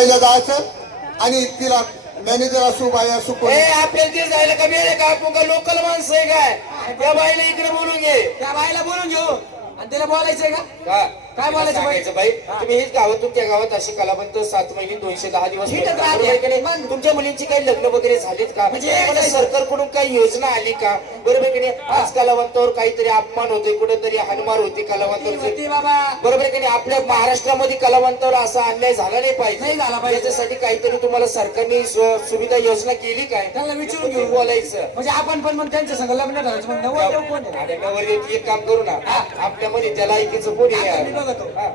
बाईला जायचं आणि तिला मॅनेजर असू बाई असू कोणी आपल्याला ते जायला का मिळेल का आपण का लोकल माणसं आहे काय त्या बाईला इकडे बोलून घे त्या बाईला बोलून घेऊ आणि त्याला बोलायचंय का काय बोलायचं बाई? बाई तुम्ही हेच गावात तुमच्या गावात अशी कलावंत 7 महिने 210 दिवस ठीक आहे, करता. बरोबर आहे का नाही? मग? तुमच्या मुलींची काही लग्न वगैरे झालीत का म्हणजे तुम्हाला सरकारकडून काही योजना आली का बरोबर आहे की नाही? आज कलावंतावर काहीतरी अपमान होते कुठेतरी हाणमार होते कलावंतावर होती बाबा बरोबर आहे की नाही? आपल्या महाराष्ट्रामध्ये कलावंतावर असा अन्याय झाला नाही नाही पाहिजे झाला पाहिजे. याच्यासाठी काहीतरी तुम्हाला सरकारने सुविधा योजना केली काय त्यांना विचारून तुम्ही घेऊ बोलायचं म्हणजे आपण पण मग त्यांच्या संग लग्न करायचं मग नवरदेव कोण आहे? अरे नवरदेवची एक काम करू ना आपल्यामध्ये त्याला ऐकायचं कोणी आता मी बघतो. हा.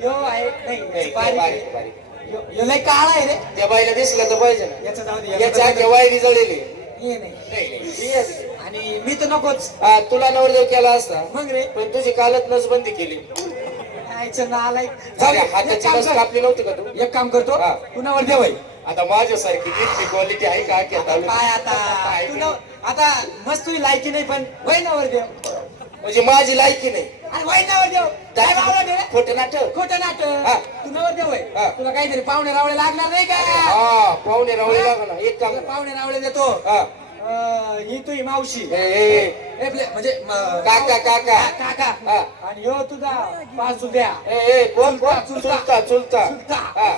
यो आहे नाही नाही, बारीक आहे. बारीक, बारीक. यो लय काळा आहे रे त्या बाईला दिसलं तर पाहिजे ना याचं जाऊ दे याच्या केव्हाही जळलेले ये नाही नाही आणि मी तर नकोच तुला नवरदेव केला असता मग रे पण तुझी कालच नसबंदी केली यायचं नालाय जाऊ दे. हाताची नस कापली नव्हती का तू एक काम करतो हा. तू नवरदेव आहे आता माझ्यासारखी नीटची क्वालिटी आहे का काय आता तू आता मस्त तुझी लायकी नाही पण वय नवरदेव म्हणजे माझी लायकी नाही अरे वय नवरदेव काय बावळा रे खोटं नाटक खोटं नाट हा. तू नवरदेव हा. आहे तुला काहीतरी पाहुणे रावळे लागणार नाही का हा पाहुणे रावळे लागला ना एक काम तुला पाहुणे रावळे देतो हा ही तुझी मावशी म्हणजे काका काका काका हा. आणि यो तुझा पाच द्या कोण कोण चुलता चुलता हा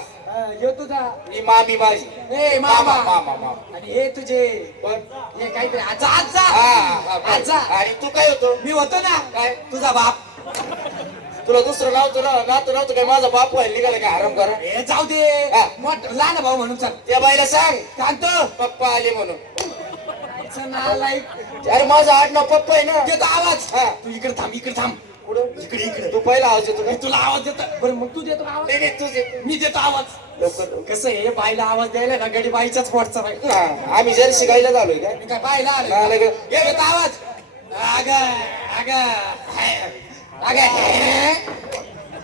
यो तुझा ही मामी माझी ए मामा मामा मामा आणि हे तुझे कोण हे काहीतरी आजा आजा हा आजा आणि तू काय होतो मी होतो ना काय? तुझा बाप तुला दुसरं नातं नव्हतं काय माझा बाप व्हायला निघाला काय आराम करा हे जाऊ दे हा. मोठ लहान भाऊ म्हणून चाल त्या बाईला सांग सांगतो पप्पा आले म्हणून नालायक अरे माझा आडनाव पप्पा आहे ना देतो आवाज हा. तू इकडे थांब पुढं इकडे इकडे तू पहिला आवाज येतो काय तुला आवाज देतो बरं मग तू देतो का आवाज नाही नाही तूच येतो मी देतो आवाज लवकर कसं आहे बाईला आवाज द्यायला ना गडी बाईच्याच पोटचा बाई हा, आम्ही जर शिकायला झालोय काय मी काय बाईला आले नाही, नाही. हे देतो आवाज अग अग अग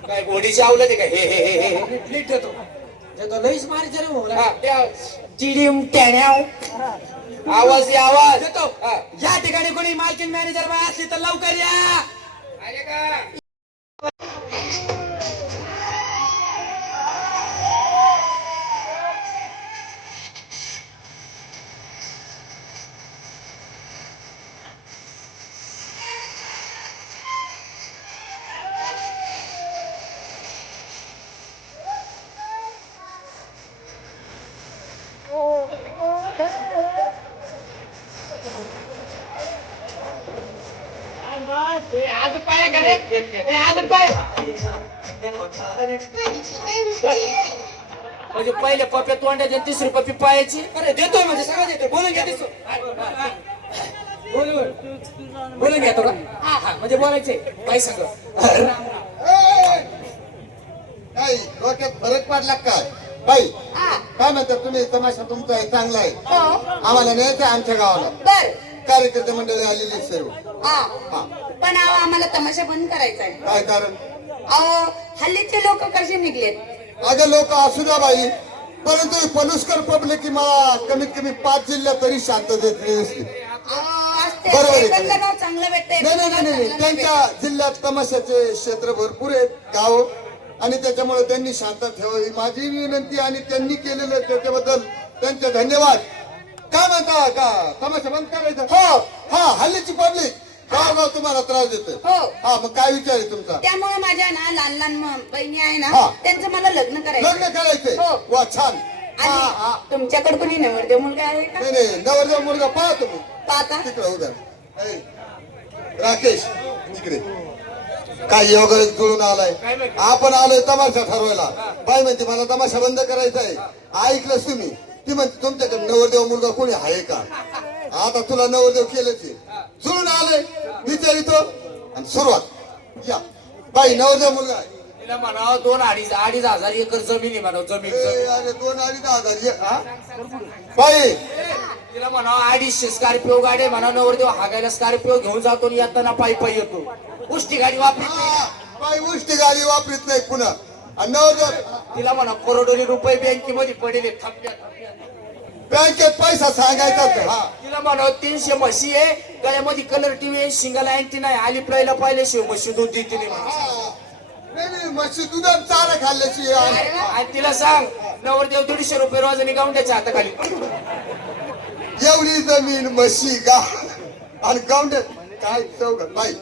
काय घोडीची आवलं ते काय हे नीट देतो देतो लईच मारायचं रे भाऊ हा, त्या चिडीम टॅण्याव आवाज दे आवाज देतो हा. या ठिकाणी कोणी मालकीन मॅनेजर बाय असली तर लवकर या आले का म्हणजे पहिले पप्प्या तोंडाची आणि तिसरी पप्पी पायाची अरे देतोय म्हणजे सगळं देतोय बोलून घेतो बोलून घेतो का हा म्हणजे बोलायचंय काय सांग काय डोक्यात फरक पडला काय बाई काय म्हणतात तुम्ही तमाशा तुमचा आहे चांगला आहे आम्हाला न्यायचं आहे आमच्या गावाला बर कार्यकर्ते मंडळी आलेली सर्व हा हा पण अहो आम्हाला तमाशा बंद करायचा आहे काय कारण अहो हल्लीचे लोक कसे निघलेत अगं लोक असू द्या बाई परंतु पलुसकर पब्लिक मला कमीत कमी 5 जिल्ह्यात तरी शांततेत दिसली अहो, असते. बरोबर आहे. एखादं गाव चांगलं भेटतंय नाही नाही नाही नाही त्यांच्या जिल्ह्यात तमाशाचे क्षेत्र भरपूर आहेत गाव आणि त्याच्यामुळे त्यांनी शांत ठेवावी माझी विनंती आणि त्यांनी केलेलं त्याच्याबद्दल त्यांचे धन्यवाद काय म्हणता का तमाशा बंद करायचा हो हा हल्लीची पब्लिक गाव गाव तुम्हाला त्रास देते हो. हा मग काय विचार आहे तुमचा त्यामुळे माझ्या ना लहान लहान बहिणी आहे ना हा. त्यांचं मला लग्न करायचं लग्न करायचंय हो. वा छान हा हा आणि तुमच्याकडे कोणी नवरदेव मुलगा आहे का नाही नाही नवरदेव मुलगा पहा तुम्ही पाहता तिकडे उद्या राकेश तिकडे काय योग जुळून आलाय आपण आलोय तमाशा ठरवायला बाई म्हणते मला तमाशा बंद करायचा आहे ऐकलंच तुम्ही ती म्हणते तुमच्याकडे नवरदेव मुलगा कोणी आहे का आता तुला नवरदेव केलंच जुळून आलंय विचारितो आणि सुरुवात या बाई नवरदेव मुलगा आहे तिला म्हणावं 2-2.5 हजार एकर जमीन आहे म्हणावं जमीन अरे 2-2.5 हा बाई तिला म्हणावं 250 स्कॉर्पिओ गाडी आहे म्हणा नवरदेव हागायला स्कॉर्पिओ घेऊन जातो आणि येताना पायी येतो उष्टी गाडी वापरी हा, बाई उष्टी गाडी वापरीत नाही पुन्हा आणि नवरदेव तिला म्हणा करोडोनी रुपये बँकेमध्ये पडेले थप्प्या बँकेत पैसा सांगायचाच हा तिला म्हणावं 300 म्हशी आहे गळ्यामध्ये कलर टीव्ही आहे शिंगाला अँटी नाही आली प्लायला पाहिले शिव म्हशी दूध देते नाही म्हणा. नाही नाही म्हशी दुधात चारा खाल्ल्याची आणि तिला सांग नवरदेव 150 रुपये रोजाने गावंड्याच्या हाताखाली. एवढी जमीन म्हशी का आणि गावंड काय चौघ बाई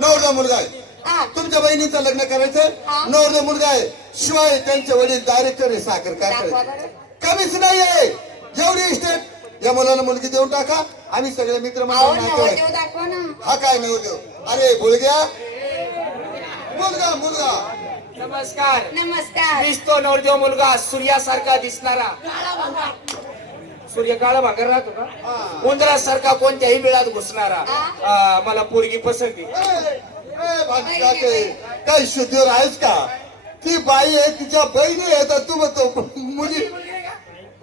नवरदेव मुलगा आहे. हा. तुमच्या बहिणीचं लग्न करायचं. हा. नवरदेव मुलगा आहे. शिवाय त्यांचे वडील डायरेक्टर आहे साखर दाखवा कारखान्याचे. बरं. कमीच नाहीये. एवढी इस्टेट या मुलाला मुलगी देऊन टाका. आम्ही सगळे मित्र अहो मंडळी नातेवाईक. नवरदेव दाखवा ना. हा काय नवरदेव? अरे मुलगा मुलगा मुलगा नमस्कार. नमस्कार. मीच तो नवरदेव मुलगा सूर्यासारखा दिसणारा. सूर्य काळा भाकर राहतो का? उंदरासारखा कोणत्याही वेळात घुसणारा. मला पोरगी पसंती. काय शुद्धीवर आहेस का? ती बाई आहे तिच्या बहिणी आहे तर तू म्हणतो मुली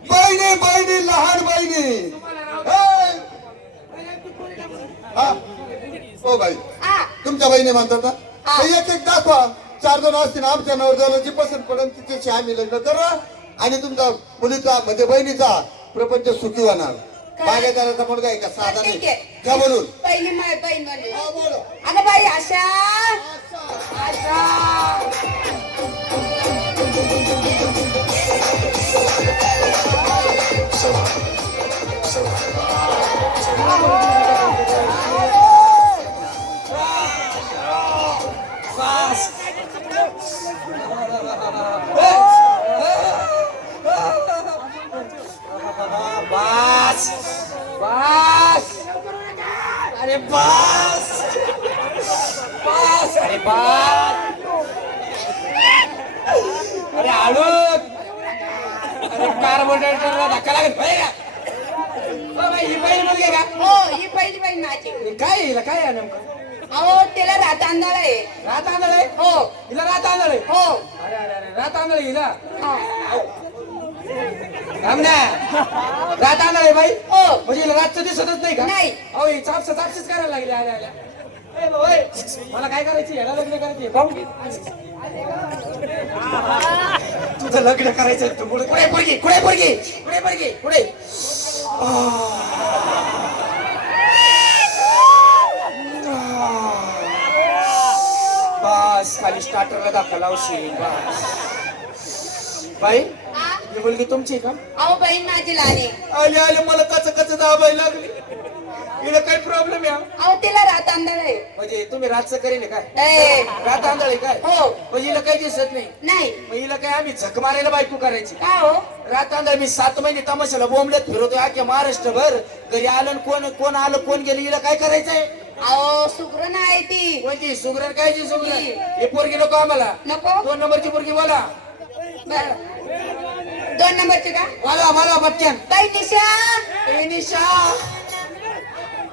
बहिणी बहिणी लहान बहिणी. हा हो बाई हा. तुमच्या बहिणी म्हणतात ना हा. तर एक एक दाखवा. 4 जण असतील आमच्या नवरदेवाची पसंत पडेल तिच्याशी आम्ही लग्न करा आणि तुमचा मुलीचा म्हणजे बहिणीचा प्रपंच सुखी होणार. काय? बागेदाराचा मुलगा आहे का साधा ठीक नाही आहे. घ्या म्हणून. पहिली बहीण म्हणून. हा, बोला. अगं बाई आशा. बास बास. अरे बास बास. अरे बास. अरे हळू. अरे कार्बोरेटरला धक्का लागत बाई का? ओ बाई, ही पहिली मुलगी आहे का? हो ही पहिली बहीण माझी. हे काय हिला काय आहे नेमकं? अहो त्याला रात आंधळ आहे. रात आंधळ आहे? हो हिला रात आंधळ आहे? हो. अरे अरे अरे रात आंधळ आहे हिला. हा. थांब ना. रात आंधळ आहे बाई? हो. म्हणजे हिला रातचं दिसतच नाही का? नाही. अहो ही चापसच करायला लागली आल्या आल्या. ए भाऊ, ए, मला काय करायची? याला लग्न करायची पाहू की? तुझं लग्न करायचंय तू पुढे पुढे पोरगी पुढे पोरगी पुढे पोरगी पुढे. बस खाली स्टार्टरला दाखल लावशील बस. बाई हा? ही मुलगी तुमची आहे का? अहो बहीण माझी लहान आहे. आले आले मला कच दाबायला लागली. हिला काय प्रॉब्लेम आहे? अहो तिला रात आंधळ आहे. म्हणजे तुम्ही रातचं करेल काय? ए, रात आंधळ आहे काय? हो. म्हणजे हिला काही दिसत नाही. नाही. मग हिला काय आम्ही झक मारायला बायको करायची? का हो? रात आंधळ मी 7 महिने तमाशाला बोंबलत फिरवतोय अख्ख्या महाराष्ट्रभर. घरी आलं आणि कोण आलं कोण गेलं हिला काय करायचंय? अहो सुग्रण आहे ती. कोणती सुगरण काय सुगरण? हे पोरगी नको आम्हाला. नको. 2 नंबरची पोरगी बोला. बर 2 नंबरचे का? मला मला पटकन. बाई निशा. एनिशा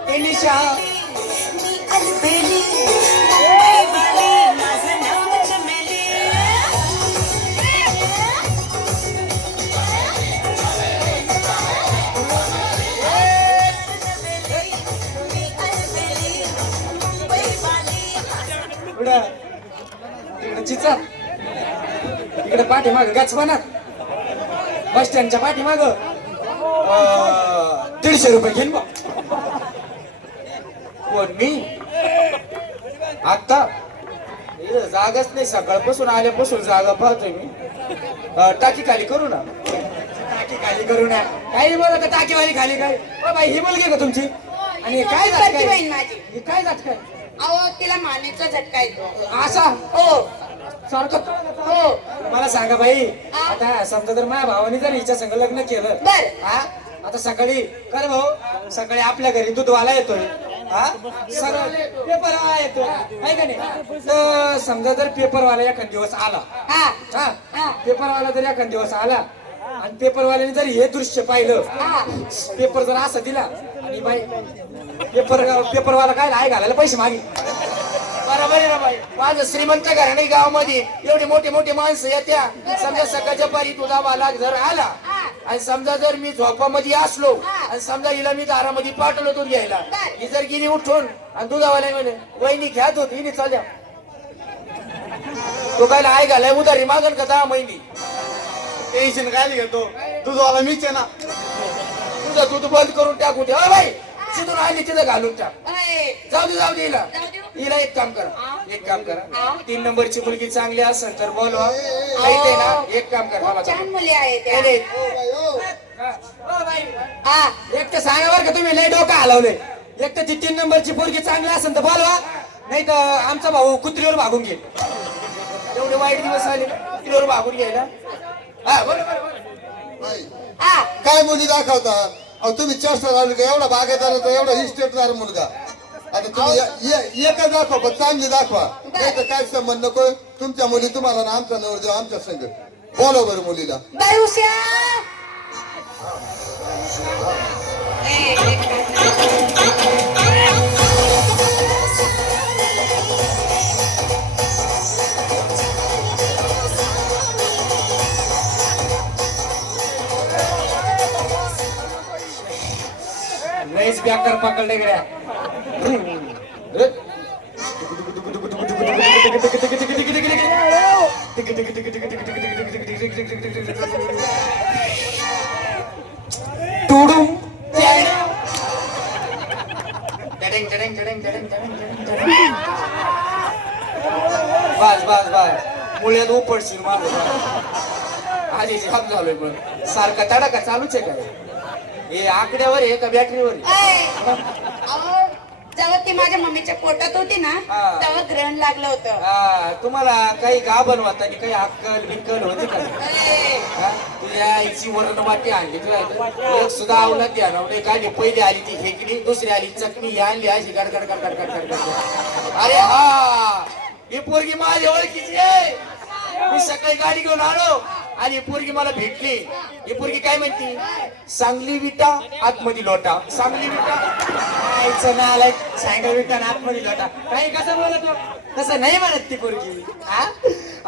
एनिशा. इकडे चिचा इकडे पाठीमाग गचमानात बस स्टँडच्या पाठीमाग 150 रुपये घेईन बा. कोण मी? आता इथं जागाच नाही. सकाळपासून आल्यापासून जागा पाहतोय मी. टाकी खाली करू ना. टाकी खाली करू ना. काही बोलत टाकीवाली खाली काय? ओ बाई ही मुलगी का तुमची? आणि काय नंबरची जात बहीण माझी. हे काय जात काय? अहो तिला मानेचा झटका येतो. असा हो सारखं. हो. मला सांगा बाई, हा? आता समजा जर माझ्या भावाने जर हिच्या संग लग्न केलं. बर. हा आता सकाळी कर भाऊ सकाळी आपल्या घरी दूधवाला येतोय. हा सगळं पेपर येतो आहे का नाही? तर समजा जर पेपरवाला एखाद दिवस आला. हा हा हा. पेपरवाला जर एखाद दिवस आला आणि पेपरवाल्याने जर हे दृश्य पाहिलं. हा. पेपर जर असा दिला आणि बाई पेपरवाला काय आहे घालायला पैसे मागे. बरोबर आहे ना बाई? माझं श्रीमंत घराणे गावामध्ये एवढे मोठे मोठे माणसं येत्या. समजा सकाळच्या पारी दुधावाला जर आला आणि समजा जर मी झोपामध्ये असलो आणि समजा हिला मी दारामध्ये पाठवलं दूध घ्यायला. ही जर गेली उठून आणि दुधावाला म्हणे वहिनी घ्या दूध. हिने चालल्या तो काय आहे घालाय उधारी मागन का 10 महिने. टेन्शन काय घेतो? दुधवाला मीच आहे ना. तुझं दूध बंद करून टाकू दे. बाई तिथून आली तिथं घालून टाक. अय, जाऊ दे हिला. जाऊ देऊ? हिला एक काम करा, हा? एक काम करा. हा? 3 नंबरची मुलगी चांगली असेल तर बोलवा. नाही ते ना एक काम करा मला. खूप छान मुली आहेत त्या. नाही, ओ बाई, ओ. हा एक तर सांगा बरं का तुम्ही लय डोकं हलवले. एक तर ती 3 नंबरची पोरगी चांगली असेल तर बोलवा, नाही तर आमचा भाऊ कुत्रीवर भागून घेईल. एवढे वाईट दिवस आले कुत्रीवर भागून घ्यायला. हा बरोबर. बाई, हा काय मुली दाखवता अहो तुम्ही चेष्टा लावली का एवढा बागेदार होता एवढा इस्टेटदार मुलगा आता तुम्ही एकच दाखवा पण चांगली दाखवा नाही तर काय संबंध नको तुमच्या मुली तुम्हाला ना आमचा नवर देऊ आमच्या संग बोला बरं मुलीला बाई उषा लयच बेकार पकडले गड्या. टुडुम टडेंग टडेंग टडेंग टडेंग टडेंग टडेंग. बस मुळ्यात उपडशील माझं आधी जाम झालोय पण सारखा तडाखा चालूच आहे का हे आकड्यावर आहे का बॅटरीवर जेव्हा ती माझ्या मम्मीच्या पोटात होती ना हा. तेव्हा ग्रहण लागलं होतं. तुम्हाला काही गाभण होता आणि काही अक्कल बिक्कल होती का ए, हा? तुझ्या आईची वरण वाटी आणली तुझ्या एक सुद्धा आवला ती आणवले काय पहिली आली ती हेकडी दुसरी आली चकणी ही आणली अशी गडगड गडगड गडगड गडगड. अरे हा ही पोरगी माझ्या ओळखीची आहे. मी सकाळी गाडी घेऊन आलो आणि ही पोरगी मला भेटली. ही पोरगी काय म्हणती सांगली विटा आतमध्ये लोटा सांगली विटा आलाय सांगल विकता आतमध्ये लोटा काही कसं बोलत हो? तसं नाही म्हणत ती पोरगी. हा?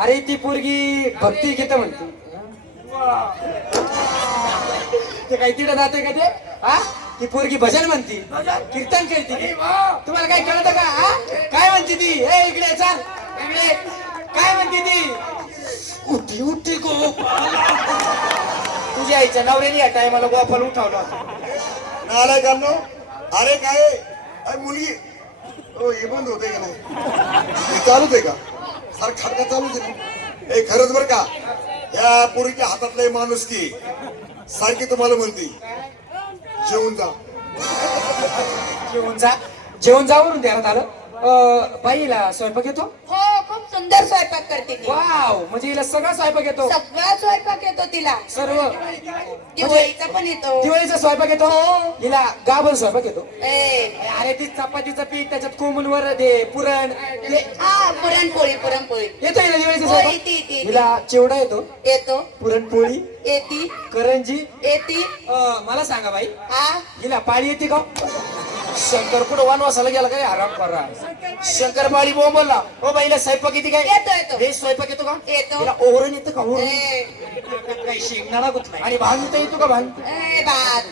अरे ती पोरगी भक्ती गीत म्हणते. ते काही तिथं जाते का ते हा ती पोरगी भजन म्हणती कीर्तन करते ती. तुम्हाला काय कळत का हा? काय म्हणते ती ए इकडे चाल इकडे काय म्हणते ती उठी उठी गो तुझ्या आईच्या नवऱ्याने या टायमाला गोपाल उठवला नालाय काढलो अरे काय अरे मुलगी हो हे बंद होते का नाही हे चालूच आहे का सारखं खडका चालूच आहे का हे खरंच बरं का या पोरीच्या हातातलं माणूस की सारखी तुम्हाला म्हणती जेवून जा जेवण जा म्हणून द्यायला आलं. बाईला स्वयंपाक येतो. हो खूप सुंदर स्वयंपाक करते ती. वाव म्हणजे हिला सगळा स्वयंपाक येतो सगळा स्वयंपाक येतो तिला. सर्व. दिवाळीचा पण येतो. दिवाळीचा स्वयंपाक येतो हिला गाभण स्वयंपाक येतो. ए, अरे ती चपातीचं पीठ त्याच्यात कोमलवर ते पुरण ते हा पुरणपोळी पुरणपोळी येतो हिला दिवाळीचा हो, स्वयंपाक. येते. हिला चिवडा येतो येतो पुरणपोळी येती करंजी. येती. मला सांगा बाई हा हिला पाळी येते का. शंकर कुठं वनवासाला गेला काय आराम करा शंकर माळी बोंबला हो बाईला स्वयंपाक येते काय येतो येतो हे स्वयंपाक येतो का येतो. तिला ओव्हरण येतं का ओव्हरण ए, काही शेंगणारा गुतलाय. आणि भांगता येतो का भांग ए, भात.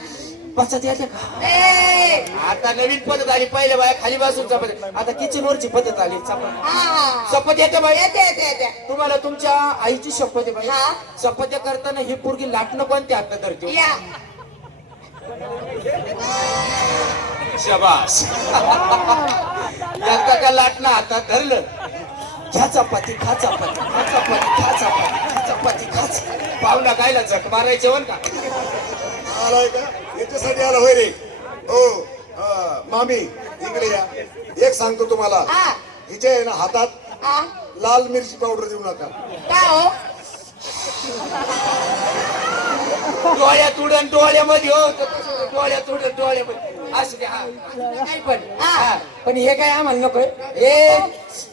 पचत येते का ए, आता नवीन पद्धत आली पहिले बाया खाली बसून चपाती आता किचन वरची पद्धत आली चपाती हा चपाती येते बाई येते येते येते. तुम्हाला तुमच्या आईची शपथ आहे बाई हा. चपात्या करताना ही पोरगी लाटणं कोणत्या हातात धरते या शबास एकदा का लाटणं हातात धरलं घ्या चपाती खा चपाती खा चपाती खा चपाती खा चपाती खाच पाहुणा कायला झक मारायचे जेवण का आलाय का याच्यासाठी आला होय रे हो मामी इकडे या एक सांगतो तुम्हाला हा हिच्या आहे ना हातात हा लाल मिरची पावडर देऊ नका का हो डोळ्यात उडण डोळ्यामध्ये हो डोळ्यात उडण डोळ्यामध्ये असू द्या हा. काही पण हा. पण हे काय आम्हाला नकोय. हे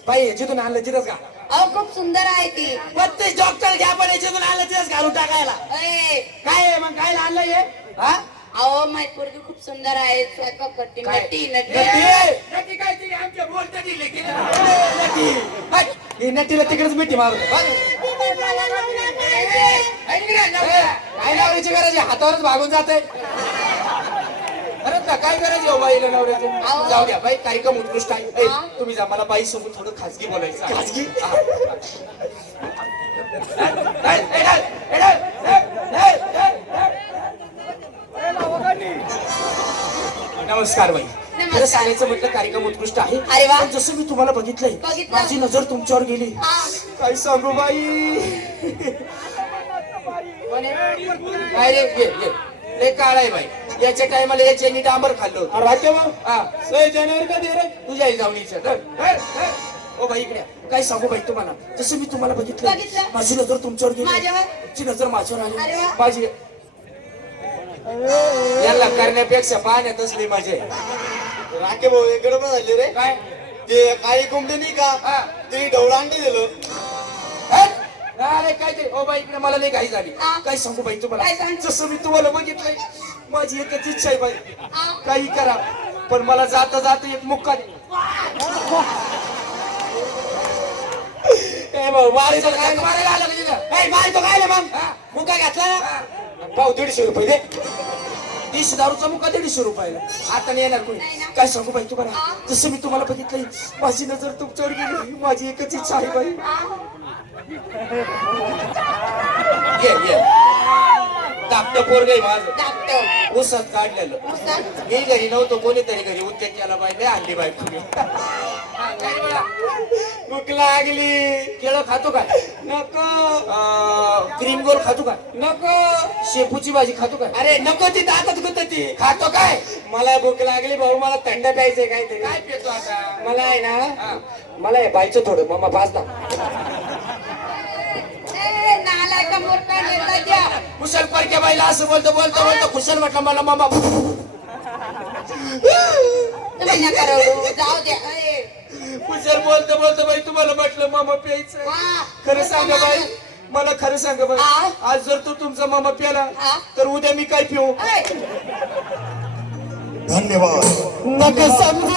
बाई जिथून आणलं तिथंच का अहो खूप सुंदर आहे ती. 32 डॉक्टर घ्या पण याच्यातून आणलं तिथंच घालून टाकायला. ए, काय आहे मग काय आणलं हे हा अहो माझी पोरगी खूप सुंदर आहे स्वयंपाक करते काय? नटी नटी? नटी नक्की काय तरी आमच्या बोलता दिले की नटी. हट. ही नटीला तिकडेच मिठी मारू दे. काय नवऱ्याची गरज आहे हातावरच भागून जाते. खरंच ना काय करायचं हो बाईला नवऱ्याचे अहो. जाऊ द्या बाई कार्यक्रम उत्कृष्ट आहे ए, हा. तुम्ही जा मला बाई सोबत थोडं खाजगी बोलायचं आहे. खाजगी? हा. ए, ए, ए, ए, ए, ए. नमस्कार बाई नमस्कार. खरं सांगायचं म्हटलं कार्यक्रम उत्कृष्ट आहे. अरे वा. पण जसं मी तुम्हाला बघितलंय बघितलं. माझी नजर तुमच्यावर गेली. हा. काय सांगू बाई. काय रे ये लय काळ आहे बाई. याच्या टायमाला याच्या नीट आंबर खाल्लं होतं. राहते मग हा 6 जानेवारी कधी रे? तुझ्या आई जाऊन ओ बाई इकडे काय सांगू बाई तुम्हाला जसं मी तुम्हाला बघितलं बघितलं. माझी नजर तुमच्यावर गेली. माझ्यावर? तुमची नजर माझ्यावर अरे आली. वा. माझी याला करण्यापेक्षा पाहण्यातच लई मजा आहे. राखे भाऊ इकडे पण झाले रे काय ते काही कोंबडी नाही हा. का ते ढवळा अंडी दिलं. अरे काय ते ओ बाई इकडे मला नाही घाई झाली. हा. काय सांगू बाई तुम्हाला काय सांग? जसं मी तुम्हाला बघितलंय माझी एकच इच्छा आहे बाई हा. काही करा पण मला जाता जाता एक मुक्का ए भाऊ मारायचं काय काय मारायला आलं का तिथं? ए मारतो काय रे मग हा. मुका घातला ना हा. भाऊ 150 रुपये दे. 30 दारूचा मुका 150 रुपयाला आता नाही येणार कोणी. काय सांगू बाई तुम्हाला जसं मी तुम्हाला बघितलंय माझी नजर तुमच्यावर गेली. माझी एकच इच्छा आहे बाई. ये धाकटं पोरग आहे माझं दाखतो. ऊसात काढलेलं. मी घरी नव्हतो कोणीतरी घरी उद्योग केला बाई आणली बाई तुम्ही. भूक लागली. केळं खातो काय नको क्रीम गोल खातो काय नको. शेपूची भाजी खातो काय अरे नको ती दातात गुतती. खातो काय मला भूक लागली भाऊ मला थंड प्यायचंय काहीतरी. काय पितो आता मला आहे हा. ना मला हे पाहिजे थोडं मामा पाच ना. ए, नालायका मोठा नेता द्या. कुशल परक्या बाईला असं बोलतो कुशल म्हटलं मला मामा तुम्ही नका रडू. जाऊ द्या. ए, कुशल बोलतो बाई तुम्हाला म्हटलं मामा प्यायचं. हा. खरं सांगा बाई मला खरं सांगा बाई हा. आज जर तू तुमचा मामा प्याला हा. तर उद्या मी काय पिऊ. ए, धन्यवाद. नका समजू